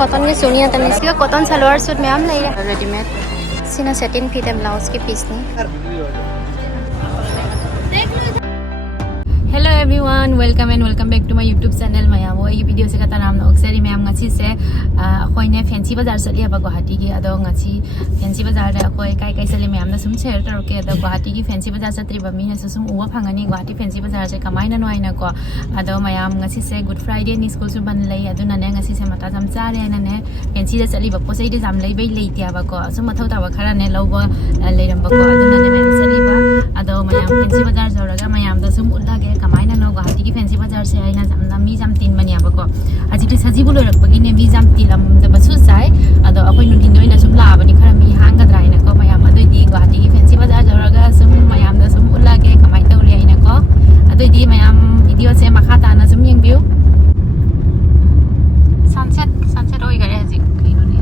Cotton की सुनिया तने इसका कॉटन सलवार सूट में हम ले रेडीमेड सीना सेटिन फिट ब्लाउज के पीस नहीं। Hello everyone welcome back to my YouTube channel ma'am वो ये वीडियो से कता नाम नोक्सरी मैम ngasi से अखोइने फैंसी बाजार चली अब गुवाहाटी की अदो ngasi फैंसी बाजार दा अखोइ काय चले मैम ना सुम शेयर करके अदो गुवाहाटी की फैंसी बाजार चत्री बमी है सुम उवा फंगनी गुवाहाटी फैंसी बाजार से कमाइना नोइना को अदो मैम ngasi से गुड फ्राइडे नि स्कूल सु बन लई अदो नने ngasi से मता जम चारे नने फैंसी दा चली बपो से जम लई बै लेतिया बको सुम मथौ ता खरा ने लौबो लेरम बको अदो नने मैम चली बा अदो मैम फैंसी बाजार जरगा मैम दा सुम उलागे कमाइना नो गुवाहाटी की फैंसी बाजार से आइना जमना मी जम तीन बनिया बको अजिति सजिबु लोरकपगी ने मी जम तिलम द बसु साइ अदो अखोइ नुदिन दोइना सुम लाबनि खरा मी हांगद्राइना को मैम अदोइदि गुवाहाटी की फैंसी बाजार जरगा सुम मैम दा सुम उलागे कमाइ तौरि आइना को अदोइदि मैम वीडियो से मखा ताना सुम यंगबिउ सनसेट ओइ गरे हजि कइनुनि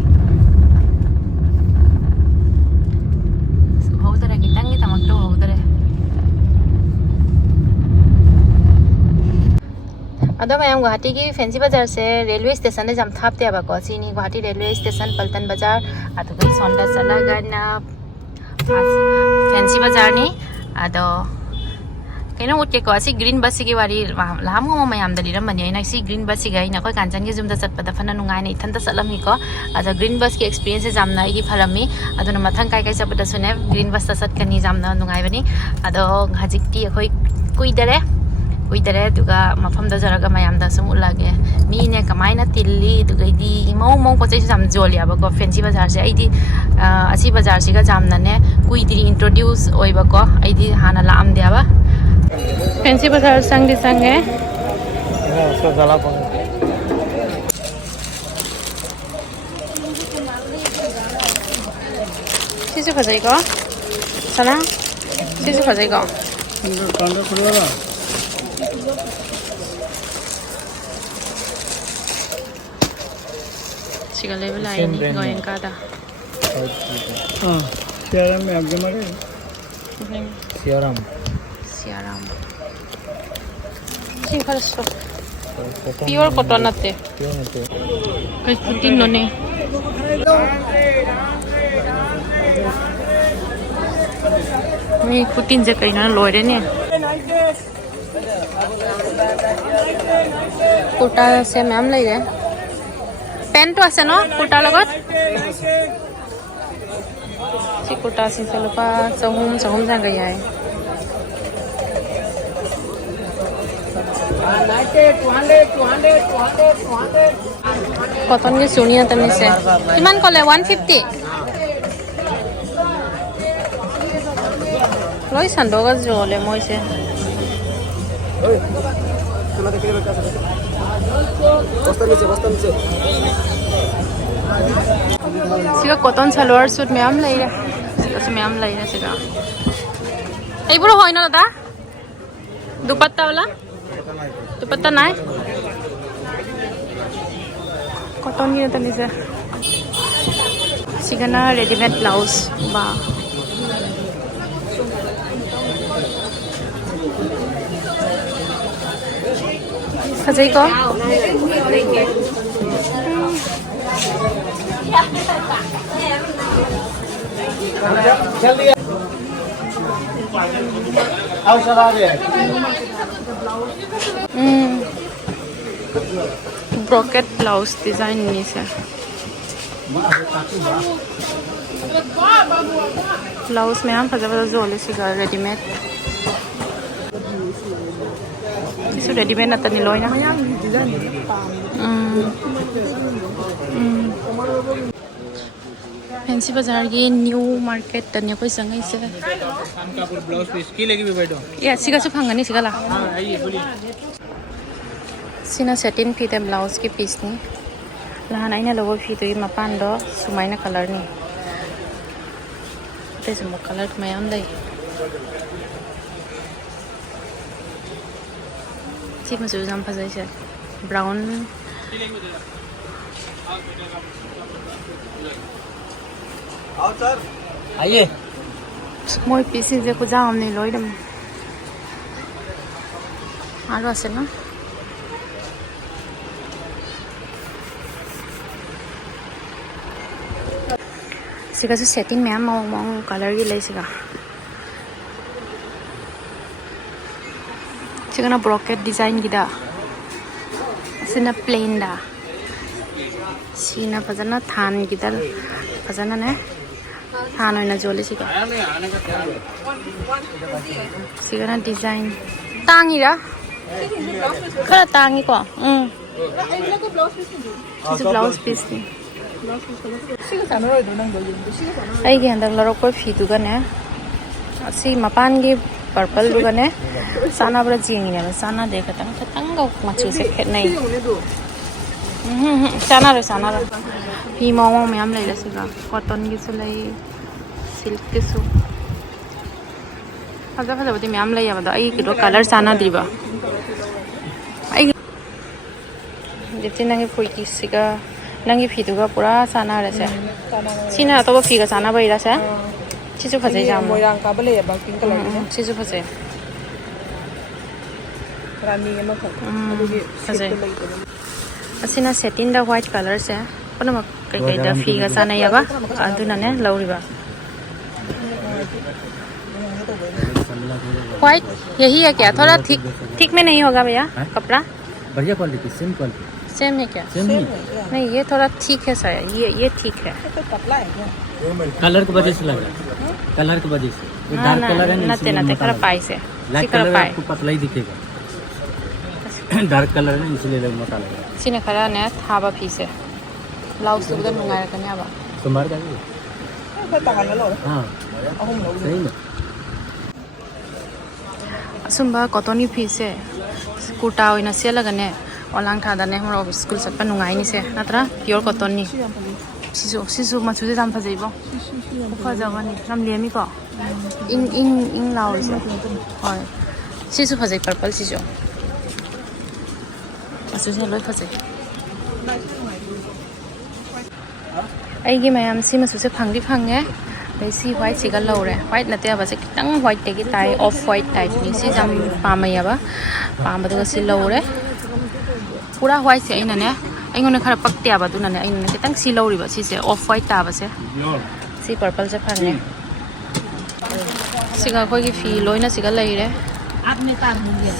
होदरे गितंगि तमक्तो होदरे अदो मैम गुवाहाटी की फैंसी बाजार से रेलवे स्टेशन ने जम थाप दिया बको सीनी गुवाहाटी रेलवे स्टेशन पल्टन बाजार अदुगै सोंदा चलागाना फैंसी बाजार नि अदो कहीं उठे को असी ग्रीन बस की वारी लामो मैम दलीरम बनी सी ग्रीन बस की गई नखो कांचन की जुमदा चटपदा फना नुंगाइने इथंता चलमी को अदो ग्रीन बस की एक्सपीरियंस से जामना की फलमी अदुना मथंग काय चपदा सुने ग्रीन बस चटकनी जामना नुंगाइबनी अदो हजिकती अखोइ कुइदरे दुगा मफम द जरगा मैम द सम उलागे मी ने कमाइना तिल्ली दुगैदी मौ पचै जाम जोलिया बको फैंसी बाजार से आइदी असी बाजार से जामना ने कुइदी इंट्रोड्यूस ओइबको आइदी हाना लाम दियाबा फैंसी बाजार संगे सो जला पन सिसु खजै को सना सिसु खजै को कांडा खुलेगा सिगा लेवल आई नहीं गोयन का था हां सियाराम में आगे मारे सियाराम सिंफरसो प्योर कॉटन आते कई कुटिन नने मैं कुटिन जे कई ना लोरे ने कुर्ता से मैम ले गए पेंट तो आसे न कुर्ता लगत सी कुर्ता सी लुपा चहुम जा गई है कॉटन की सुनिया तने से किमान कले 150 लई संदोगा जोले मोइसे सिगा कॉटन सलवार सूट मैम लई रे मैम लई रे सिगा एइबुरो होय न दादा दुपट्टा वाला दुपट्टा नाय कॉटन की तनी से सिगाना रेडीमेड ब्लाउज बा खजै को ब्रोकेट ब्लाउज डिजाइन नहीं से ब्लाउज में हम फजा जोले सिगा रेडीमेड इस रेडीमेड नता नि लोइना फैंसी बाजार की न्यू मार्केट तने कोई संगई से कानकापुर ब्लाउज पीस की लेगी बेडो या सिगा से फंगनी सिगाला हां आइए बोलिए सीना सेटिन फिट ब्लाउज की पीस नि लहान आइना लोगो फिट इ मपान दो सुमाइना कलर नि तेस मो कलर मैम दै सी मजु जाम फजाइ से ब्राउन आओ सर आइए मोय पीस जे को जाम नि लोइदम आरो আছে ना सिगा सेटिंग मैम मौंग कलर की ले सिगा ब्रोकेट डिजाइन की दा सिना प्लेन दा सीना फजना थान की दा फजना ने थान होइना जोले सिगा ना डिजाइन तांगीरा खरा तांगी को blouse piece ni ai ge andang lorok por fi du ga ne si mapan gi purple du ga ne sana bra jing ne sana de khatang ga machu se khet nai sana ro fi mong myam lai la si ga cotton gi su lai silk gi su haja ba de myam lai ya ba da ai ki do color sana di ba ai jeti nangi phoi ki siga nangi phiduga pura sana rase sina to ba phiga sana bai rase chisu phajai jam moirang ka bale ba pink color ni chisu phajai rani ma kha adugi phajai asina setin da white color se panama kai kai da phiga sana ya ba aduna ne lauriba white यही है क्या थोड़ा ठीक में नहीं होगा भैया कपड़ा बढ़िया क्वालिटी सेम क्वालिटी सेम है क्या सेम नहीं ये थोड़ा ठीक है सर ये ठीक है कलर की वजह से लग रहा है कलर की वजह से ये डार्क कलर है ना नते खरा पाई से लाइट कलर आपको पतला ही दिखेगा डार्क कलर है इसलिए लग मोटा लग रहा है सिने खरा ने थाबा फी से ब्लाउज तो उधर मंगाया करने आबा सोमवार का हां सही है असुम्बा कॉटन की फी से कुर्ता होइना से लगने ओलांग था दाने हम स्कूल चप्पा नुंगाई नि से नत्रा प्योर कॉटन नि सिसु मचु दे दाम फजैबो फजाबानि नाम लेमी को इन लाउ से होय सिसु फजै पर्पल सिसु मचु से लोय फजै आइगी मैम सी मचु से फंगदी फंगे सी व्हाइट सिगा लौरे व्हाइट नते आबा से कितंग व्हाइट तेगी ताई ऑफ व्हाइट टाइप नि सी जाम पामैयाबा पामबदो सी लौरे पूरा व्हाइट से आइना ने आइगोने खरा पक्ते आबा दुना ने आइना कितंग सी लौरिबा सी से ऑफ व्हाइट ताबा से सी पर्पल से फंगे सिगा कोई की फी लोइना सिगा लैरे आपने तार मुंगे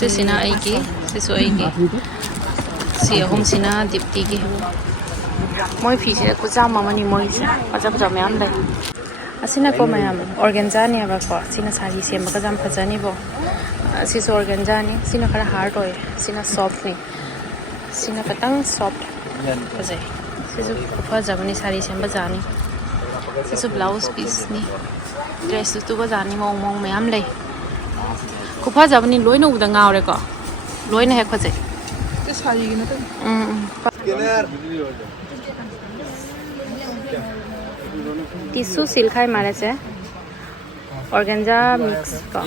से सिना आइगी सिसो आइगी सी होम सिना दीप्ति की मोई फी से कुजा मामनी मोई से फजा फजा मैम ले असिना को मैम ऑर्गेन्जा ने बा को सिना सारी सेम का जाम फजानी बो सिस ऑर्गेन्जा ने सिना खरा हार्ड होय सिना सॉफ्ट ने सिना पतंग सॉफ्ट फजे सिसु फजा बनी सारी सेम बजानी सिसु ब्लाउज पीस नि ड्रेस तो बजानी मोंग मोंग मैम ले कुफा जबनी लोइनो उदा गावरे को लोइनो हे फजे ते सारी गिना तो टिश्यू सिल्क है मारे से ऑर्गेन्जा मिक्स का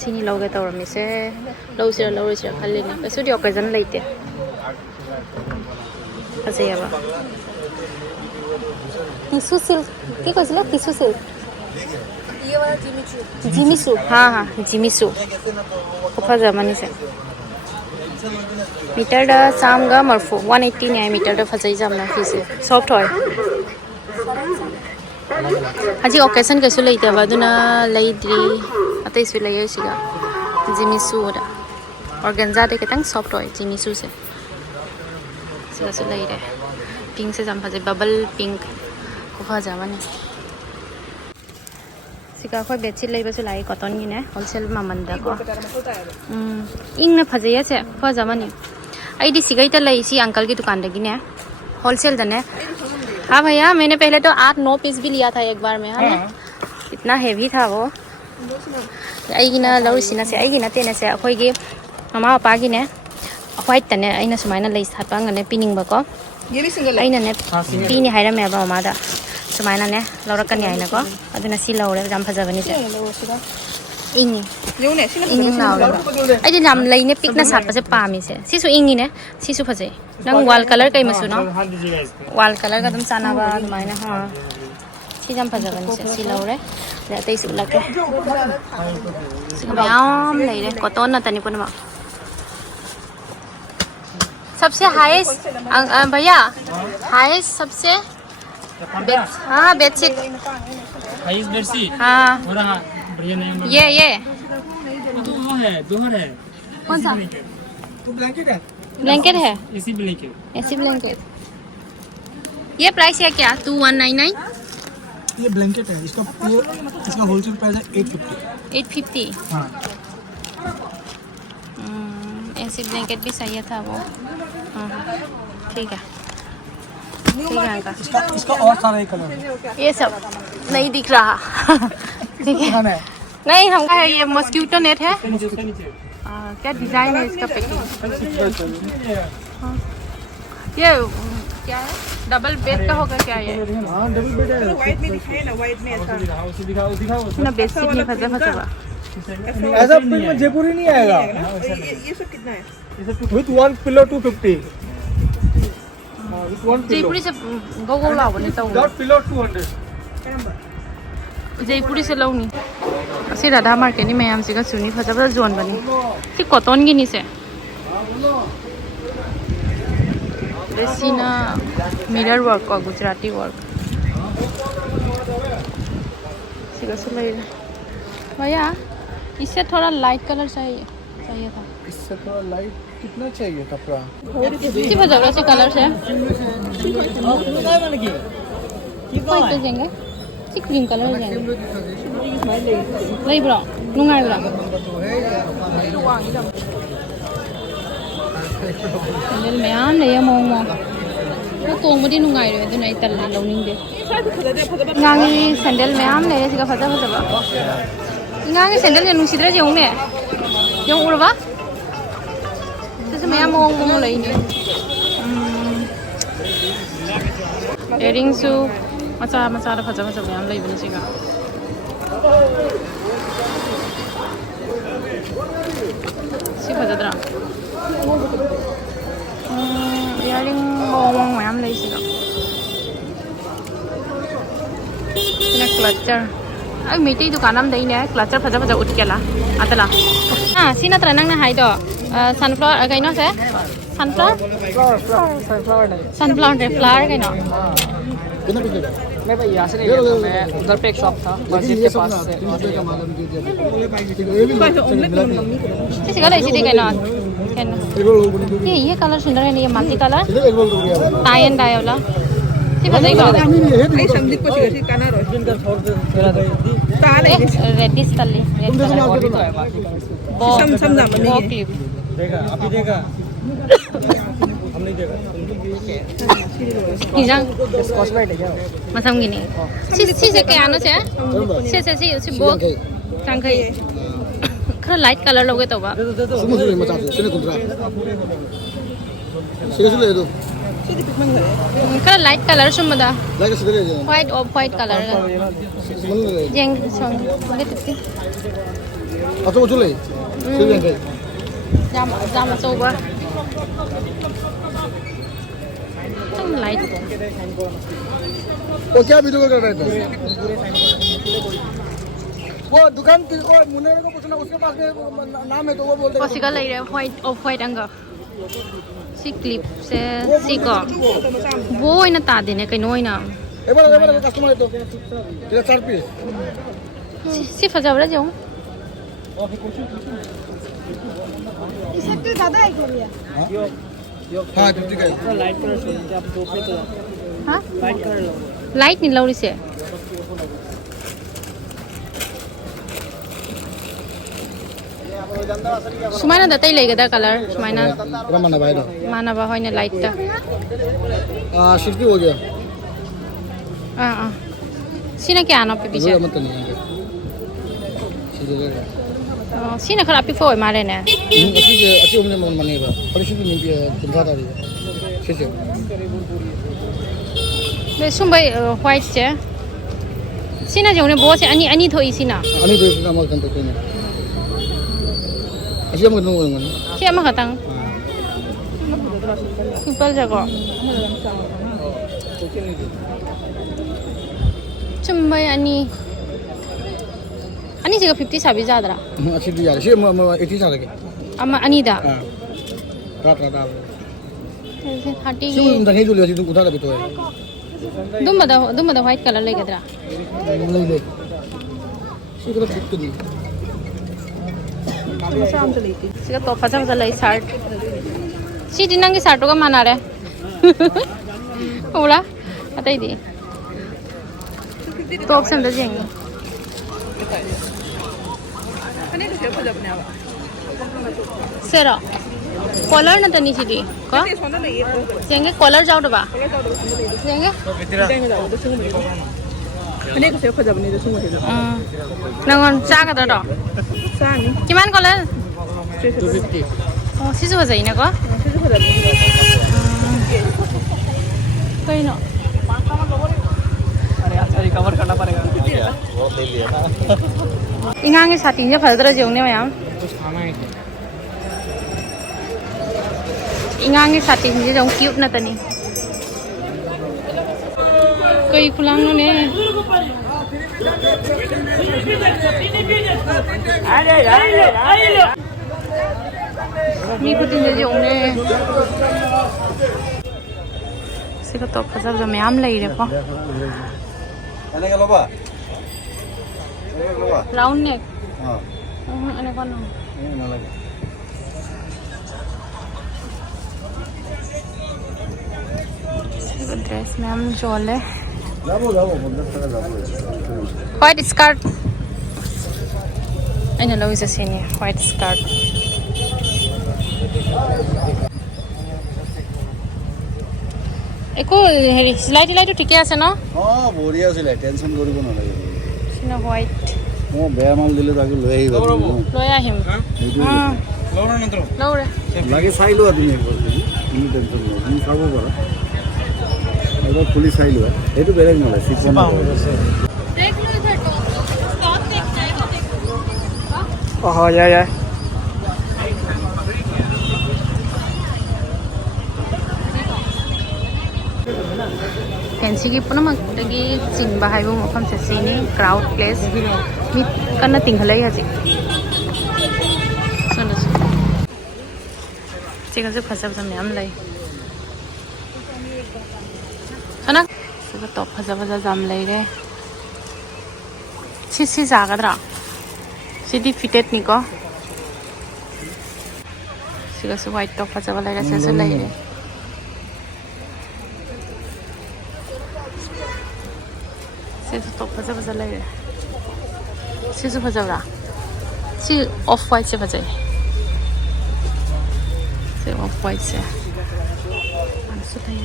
सिनी लोगे तो रमी से लो से खाली नहीं ऐसे डी ओकेजन लेते ऐसे याबा टिश्यू सिल्क क्या कहते हैं टिश्यू सिल्क ये वाला जिमिचू हाँ जिमिचू कुफा जमानी से मीटर दा साम गा मरफु 180 ने मीटर दा फजै जामना फिसे सॉफ्ट होय हाजी ओकेशन कैसु लेते बदुना लैद्री अतै सु लैय सिगा जिमिसु दा ऑर्गेन्जा दे केतंग सॉफ्ट होय जिमिसु से सिगा सु लैरे पिंक से जाम फजै बबल पिंक को फजामाने सिगा खो बेडशीट लैबसु लाई कॉटन नि ने होलसेल मामन दा को इंग ने फजैया से फजामाने आईडी सिगाइता लाई सी अंकल की दुकान दगी ने होलसेल दने हाँ भैया मैंने पहले तो 8-9 पीस भी लिया था एक बार में है ना इतना हेवी था वो आई ना लौरिसिना से आई ना तेने से अखोई की ममा पापा की ने व्हाइट तने आई ना सुमाइना लेस थापांग ने पिनिंग बको ये भी सिंगल आई ना ने पीनी हाइरा में बा मादा सुमाइना ने लौरकन याइना को अदुना सी लौरे जाम फजाबनी से इंगी योने सिना इंगी लाउरे आई दि नाम लैने पिकना साटपा से पामी से सिसु इंगी ने सिसु फजे नंग वाल कलर कई मसु न वाल कलर का दम साना बा माइना हां सी जाम फजाबनी से सी लौरे ले तै सु लके सिगा याम लैरे कतन न तनि पनमा सबसे हाईएस्ट भैया हाईएस्ट सबसे हाँ बेडशीट हाईएस्ट बेडशीट हाँ हो रहा बढ़िया नहीं ये तो वो है दोहर है कौन सा तो ब्लैंकेट है ब्लैंकेट है इसी ब्लैंकेट ऐसी ब्लैंकेट ये प्राइस है क्या 2199 ये ब्लैंकेट है इसका होलसेल प्राइस है 850 850 हाँ ऐसी ब्लैंकेट भी सही था वो हाँ ठीक है अंकल इसका और सारा ही कलर है ये सब नहीं दिख रहा ठीक है दिखाना है नहीं हमका है ये मस्क्यूटो नेट है क्या डिजाइन है इसका पैकिंग ये क्या है डबल बेड का होगा क्या ये हाँ डबल बेड है व्हाइट में दिखाए ना, व्हाइट में ऐसा दिखाओ ना बेडशीट नहीं फंसा फंसा ऐसा प्रिंट में जयपुरी नहीं आएगा ये सब कितना है? With one pillow 250 with one Jaipuri से गो लाओ बने तो विदाउट पिलो 200 जयपुरी से लो नहीं असी राधा मार्केट ni मैम से का सुनी फजा फजा जोन बनी कि कॉटन की नी से रेसिना मिरर वर्क का गुजराती वर्क सिगा से ले भैया इससे थोड़ा लाइट कलर चाहिए था इससे थोड़ा लाइट कितना चाहिए कपड़ा इसी फजा से कलर से व्हाइट देंगे सी क्रीम कलर देंगे लेब्रा नुंगाइब्रा ꯁꯦꯟꯗꯜ ꯃꯌꯥꯝ ꯂꯩꯌꯦ ꯃꯑꯣꯡ ꯃꯑꯣꯡ ꯇꯣꯡꯕꯗꯤ ꯅꯨꯡꯉꯥꯏꯔꯣꯏ ꯑꯗꯨꯅ ꯑꯩ ꯇꯜꯂꯦ ꯂꯧꯅꯤꯡꯗꯦ ꯑꯉꯥꯡꯒꯤ ꯁꯦꯟꯗꯜ ꯃꯌꯥꯝ ꯂꯩꯔꯦ ꯁꯤꯒ ꯐꯖ ꯐꯖꯕ ꯑꯉꯥꯡꯒꯤ ꯁꯦꯟꯗꯜꯁꯦ ꯅꯨꯡꯁꯤꯗ꯭ꯔꯥ ꯌꯦꯡꯉꯨꯅꯦ ꯌꯦꯡꯉꯨꯔꯕ ꯁꯤꯁꯨ ꯃꯌꯥꯝ ꯃꯑꯣꯡ ꯃꯑꯣꯡ ꯂꯩꯅꯦ ꯏꯌꯥꯔꯤꯡꯁꯨ ꯃꯆꯥ ꯃꯆꯥꯗ ꯐꯖ ꯐꯖꯕ ꯃꯌꯥꯝ ꯂꯩꯕꯅꯦ ꯁꯤꯒ ꯁꯤ ꯐꯖꯗ꯭ꯔꯥ 이어링 멍멍 ꯃꯌꯥꯝ ꯂꯩ ꯁꯤꯗ ꯁꯤꯅ ꯀ꯭ꯂꯆꯔ ꯑꯩ ꯃꯩꯇꯩ ꯗꯨꯀꯥꯟ ꯑꯃꯗꯩꯅꯦ ꯀ꯭ꯂꯆꯔ ꯐꯖ ꯐꯖ ꯎꯠꯀꯦꯂꯥ ꯑꯇꯂꯥ ꯁꯤ ꯅꯠꯇ꯭ꯔꯥ ꯅꯪꯅ ꯍꯥꯏꯗꯣ ꯁꯟꯐ꯭ꯂꯥꯋꯔ ꯀꯩꯅꯣꯁꯦ सनफ्लावर है फ्लावर का ना मैं भाई यहाँ से नहीं गया था, मैं उधर पे एक शॉप था मस्जिद के पास से किसी कलर इसी का ना ये कलर सुंदर है ये multi colour tie and dye वाला ये बताइए आई संदीप को सिगरेट काना रो रेडिश तल्ली सम सम जाम नहीं है क्लिप देखा अभी देखा हम नहीं देखा 이장 कॉस्मेटिक है क्या 마삼기니 시세 게 아노세 시세 뭐 장거이 그런 라이트 컬러 로게 또 봐. 스무스리 뭐 잡지 쓰네 군드라 시레슬레 도 그런 라이트 컬러 좀 뭐다. 라이트 시레레 화이트 오프 화이트 컬러. 스무스리 쟁 성. 이게 듣기. 아저 줄래 시레레 잠 쏘봐. 좀 라이트. वो क्या वीडियो कर रहा था वो दुकान की वो मुन्ने को पूछना उसके पास में नाम है तो वो बोल देगा पसिका लइ रे व्हाइट ऑफ व्हाइट अंग सी क्लिप से सी को वो इना ता देने कइनो इना एक बार कस्टमर है तो तेरा 4 पीस सी फजावरा जाऊं इससे ज्यादा है क्या हां ठीक है लाइट कलर चाहिए आप दो पे तो हां लाइट कलर लो लाइट नहीं लौरी से सुमाइना दतै लेगदा कलर सुमाइना रमना भाई लो माना बा होइने लाइट ता 60 हो गया सिना क्या आनो पे पीछे वो मत नहीं सीधे सिना खरा पे फोय मारे ने अच्छी उम्र में मनेगा परिस्थिति नहीं है चिंता था ठीक है बे सुंबाई व्हाइट से सिना जौने बो से अनि अनि थोई सिना अनि देश का मत कंटे ने अच्छी हम करनो ngन si ama katang simple jago chumbai ani siga 50 sabi jadra अच्छी दी जा रही है 80 साल के ama ani da हां रात रात 30 ꯁꯤ ꯌꯨꯝꯗ ꯍꯦꯛ ꯖꯨꯂꯤꯌꯁꯤ ꯑꯗꯨꯝ ꯀꯨꯟꯊ꯭ꯔꯥꯗ ꯄꯤꯊꯣꯛꯑꯦ ꯑꯗꯨꯝꯕꯗ white color ꯂꯩꯒꯗ꯭ꯔꯥ ꯂꯩ ꯁꯤ ꯈꯔ ꯐꯤꯠꯇꯨꯗꯤ मचा आमचं लेते सिगा तो फजा लई शर्ट सीटी नंगी शर्ट का माना रे उड़ा अतई दी तो ऑप्शन दे जेंगे आणि दुसऱ्या फजाबने आवा सेरा कलर न तनी सीटी का ते सोना नाही येत जेंगे कलर जाऊ दबा जेंगे आणि दुसऱ्या फजाबने दुसरं मध्ये नंगन चागा द सानी किमान कलर 250 सिजु बजाइ न को तुझं फजाबने कोई न अरे अच्छा रिकवर करना पड़ेगा इंगांगे साथी ने फजरा जेउने मयाम कुछ खाना है इंगांगे साथी ने जंग क्यूट न तनी कोई खुलांग ने मी कुछ दिन जेउने सिगा तो फजब जो मयाम लई रे को राउंड नेक अने कोन सिगा ड्रेस मयाम चोले व्हाइट स्कर्ट अने लो इज सेनी व्हाइट स्कर्ट एको हेरी सिलाई टिलाई तो ठीके আছে ন বঢ়িয়া আছিলে টেনচন কৰিব নালাগে সিনা হোয়াইট মই বেয়া মাল দিলে তাকে লৈ আহিবা লৈ আহিম লৌৰে লাগে চাই লোৱা তুমি একবাৰ তুমি টেনচন লোৱা তুমি চাব পাৰা এবাৰ খুলি চাই লোৱা এইটো বেলেগ নালাগে চিপন देख लो इधर तो स्टॉक देखना है हाँ यार फैंसी की पुनमक्तगी चिंबा हाइबो मफम से सीनी क्राउड प्लेस मी कन्ना तिंगलाई हजी सुनो चिकन से फसा फसा मैम लाई सुना सिगा तो फसा फसा जाम लाई रे सी जागद्रा सीधी फिटेड निको सिगा से व्हाइट टॉप फसा वाला रे से लाई रे सिसु तो फजा फजा लगे सिसु फजा बरा सी ऑफ वाइट से फजा से ऑफ वाइट से अंसु तई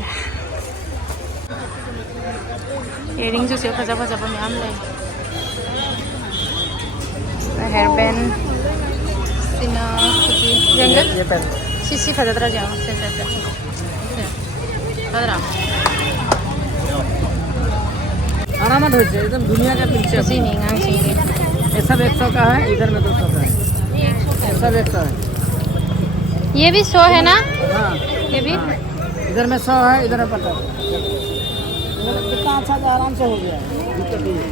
इयरिंग जो से फजा फजा में हम ले हेयर बैंड सिना कुची जंगल ये पेन सीसी फजा तरह जाओ से फजा आराम हो जाए एकदम दुनिया का पिक्चर कुछ नहीं गांव चाहिए ये सब 100 का है इधर में 200 का है ये सब 100 है ये भी 100 है ना हाँ ये भी इधर में 100 है इधर में 50 कितना अच्छा से आराम से हो गया है दिक्कत नहीं है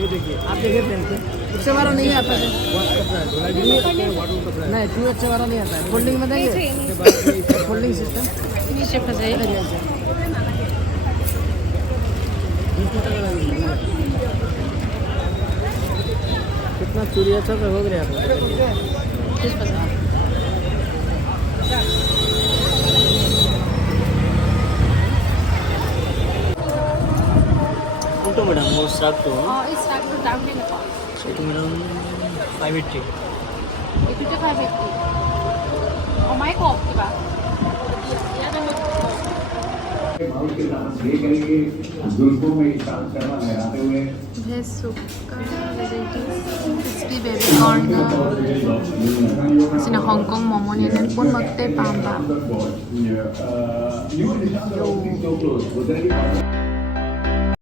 ये देखिए आप देखिए पेन के इससे वाला नहीं आता है नहीं टू अच्छे वाला नहीं आता है फोल्डिंग में देंगे फोल्डिंग सिस्टम नीचे फंसाई कितना चूड़ी अच्छा से हो गया किस फंसा तो मैडम वो सब तो इस टाइप का दाम नहीं लगा तो मैडम 580 ये भी तो 550 और माइक ऑफ की बात crispy baby corn sina Hong Kong momo ni nan pun magte pamba